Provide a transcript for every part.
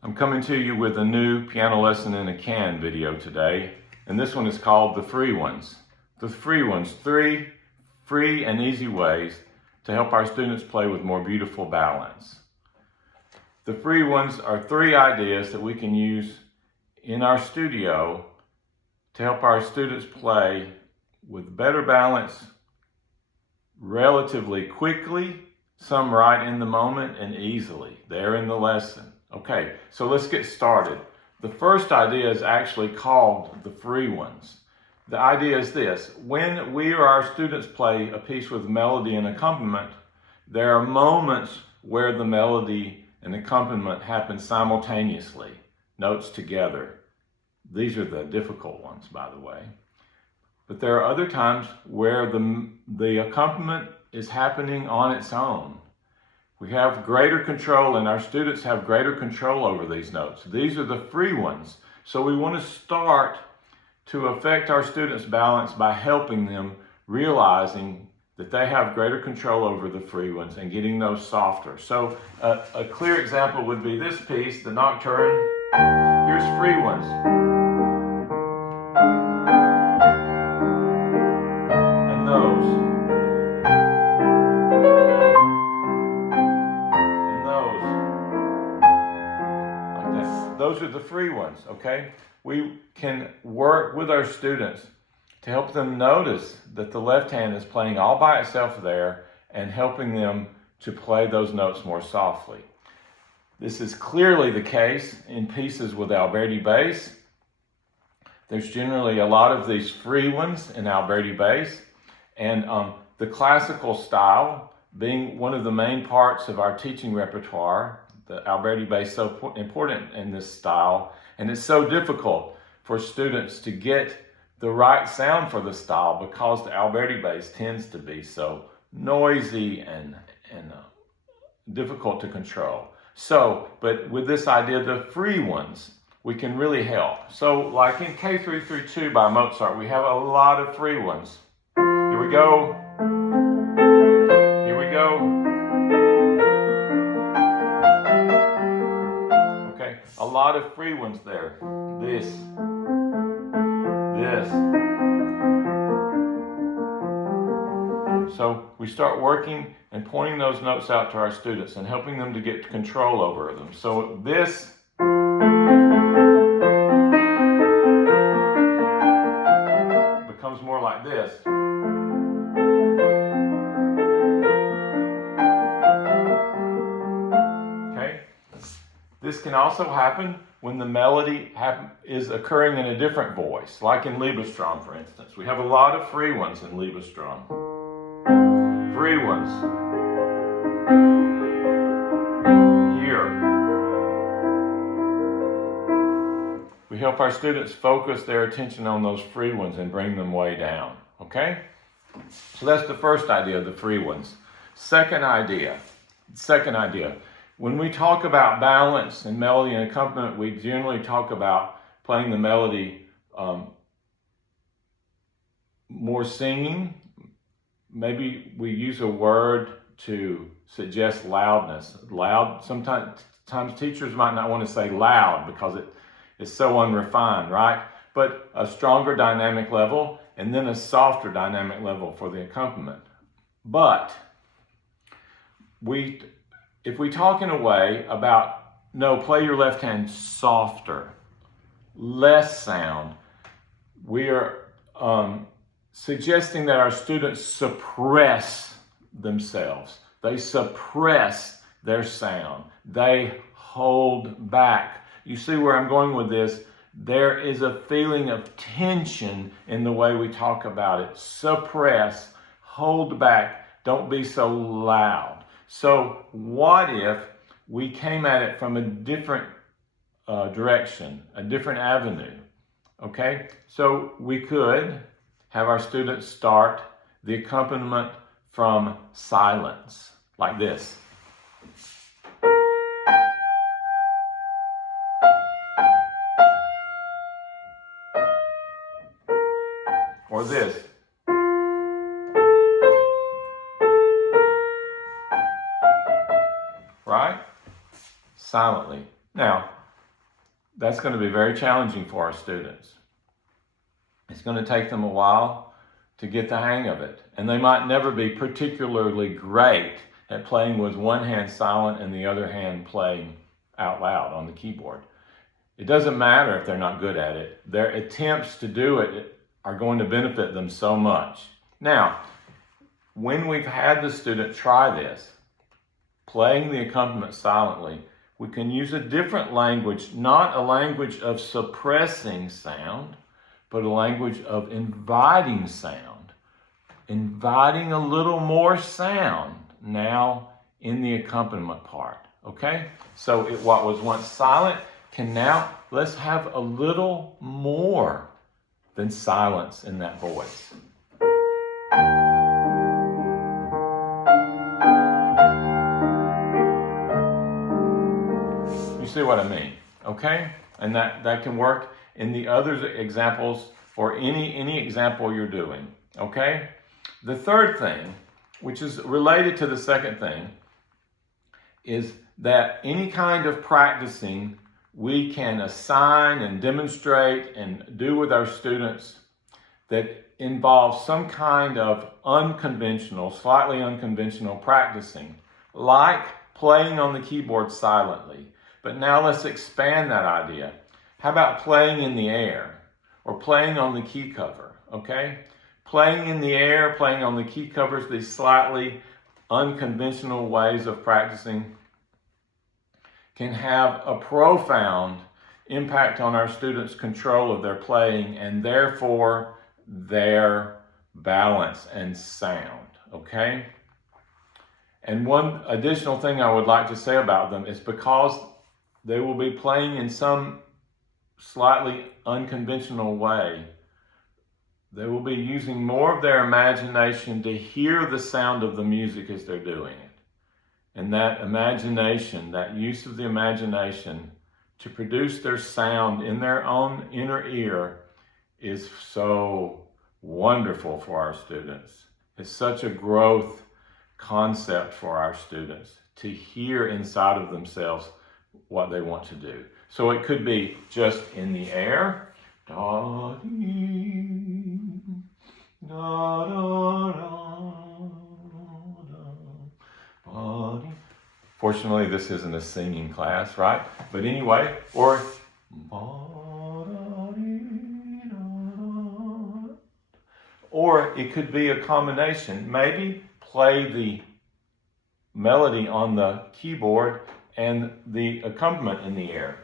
I'm coming to you with a new piano lesson in a can video today, and this one is called The Free Ones. The Free Ones, 3 free and easy ways to help our students play with more beautiful balance. The Free Ones are 3 ideas that we can use in our studio to help our students play with better balance relatively quickly, some right in the moment, and easily. They're in the lesson. Okay, so let's get started. The first idea is actually called the free ones. The idea is this: when we or our students play a piece with melody and accompaniment, there are moments where the melody and accompaniment happen simultaneously, notes together. These are the difficult ones, by the way. But there are other times where the accompaniment is happening on its own. We have greater control, and our students have greater control over these notes. These are the free ones. So we want to start to affect our students' balance by helping them realizing that they have greater control over the free ones and getting those softer. So a clear example would be this piece, the nocturne. Here's free ones. And those. Those are the free ones, okay? We can work with our students to help them notice that the left hand is playing all by itself there and helping them to play those notes more softly. This is clearly the case in pieces with Alberti bass. There's generally a lot of these free ones in Alberti bass, and the classical style being one of the main parts of our teaching repertoire. The Alberti bass is so important in this style, and it's so difficult for students to get the right sound for the style because the Alberti bass tends to be so noisy and difficult to control. So, but with this idea, the free ones, we can really help. So, like in K3 through 2 by Mozart, we have a lot of free ones. Here we go. Here we go. A lot of free ones there. This. So we start working and pointing those notes out to our students and helping them to get control over them. So this becomes more like this. This can also happen when the melody is occurring in a different voice, like in Liebesstrom, for instance. We have a lot of free ones in Liebesstrom. Free ones. Here. We help our students focus their attention on those free ones and bring them way down, okay? So that's the first idea, the free ones. Second idea. When we talk about balance and melody and accompaniment, we generally talk about playing the melody more singing. Maybe we use a word to suggest loudness. Loud, sometimes teachers might not want to say loud because it's so unrefined, right? But a stronger dynamic level and then a softer dynamic level for the accompaniment. But if we talk in a way about, no, play your left hand softer, less sound, we are suggesting that our students suppress themselves. They suppress their sound. They hold back. You see where I'm going with this? There is a feeling of tension in the way we talk about it. Suppress, hold back, don't be so loud. So what if we came at it from a different direction, a different avenue, okay? So we could have our students start the accompaniment from silence, like this. Or this. Right? Silently. Now, that's going to be very challenging for our students. It's going to take them a while to get the hang of it. And they might never be particularly great at playing with one hand silent and the other hand playing out loud on the keyboard. It doesn't matter if they're not good at it. Their attempts to do it are going to benefit them so much. Now, when we've had the student try this, playing the accompaniment silently, we can use a different language, not a language of suppressing sound, but a language of inviting sound, inviting a little more sound now in the accompaniment part, okay? So what was once silent can now, let's have a little more than silence in that voice. You see what I mean, okay? And that can work in the other examples or any example you're doing, okay? The third thing, which is related to the second thing, is that any kind of practicing we can assign and demonstrate and do with our students that involves some kind of unconventional, slightly unconventional practicing, like playing on the keyboard silently. But now let's expand that idea. How about playing in the air or playing on the key cover, okay? Playing in the air, playing on the key covers, these slightly unconventional ways of practicing can have a profound impact on our students' control of their playing and therefore their balance and sound, okay? And one additional thing I would like to say about them is because they will be playing in some slightly unconventional way, they will be using more of their imagination to hear the sound of the music as they're doing it. And that imagination, that use of the imagination to produce their sound in their own inner ear is so wonderful for our students. It's such a growth concept for our students to hear inside of themselves what they want to do. So it could be just in the air. Da, dee, da, da, da, da, da. Fortunately, this isn't a singing class, right? But anyway, or it could be a combination. Maybe play the melody on the keyboard and the accompaniment in the air.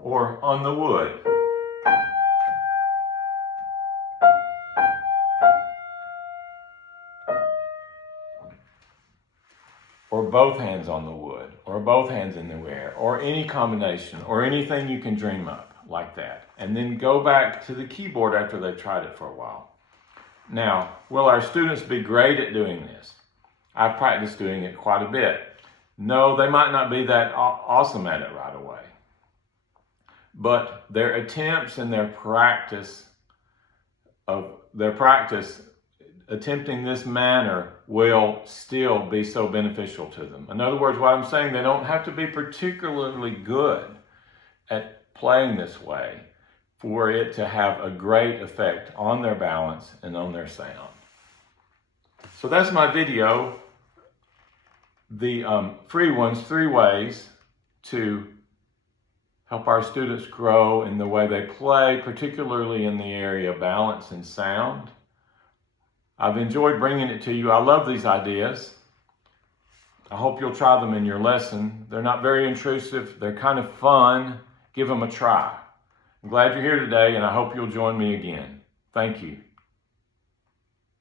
Or on the wood. Or both hands on the wood, or both hands in the air, or any combination, or anything you can dream up like that. And then go back to the keyboard after they've tried it for a while. Now, will our students be great at doing this? I've practiced doing it quite a bit. No, they might not be that awesome at it right away. But their attempts and their practice attempting this manner will still be so beneficial to them. In other words, what I'm saying, they don't have to be particularly good at playing this way for it to have a great effect on their balance and on their sound. So that's my video, the free ones, 3 ways to help our students grow in the way they play, particularly in the area of balance and sound. I've enjoyed bringing it to you. I love these ideas. I hope you'll try them in your lesson. They're not very intrusive. They're kind of fun. Give them a try. I'm glad you're here today, and I hope you'll join me again. Thank you.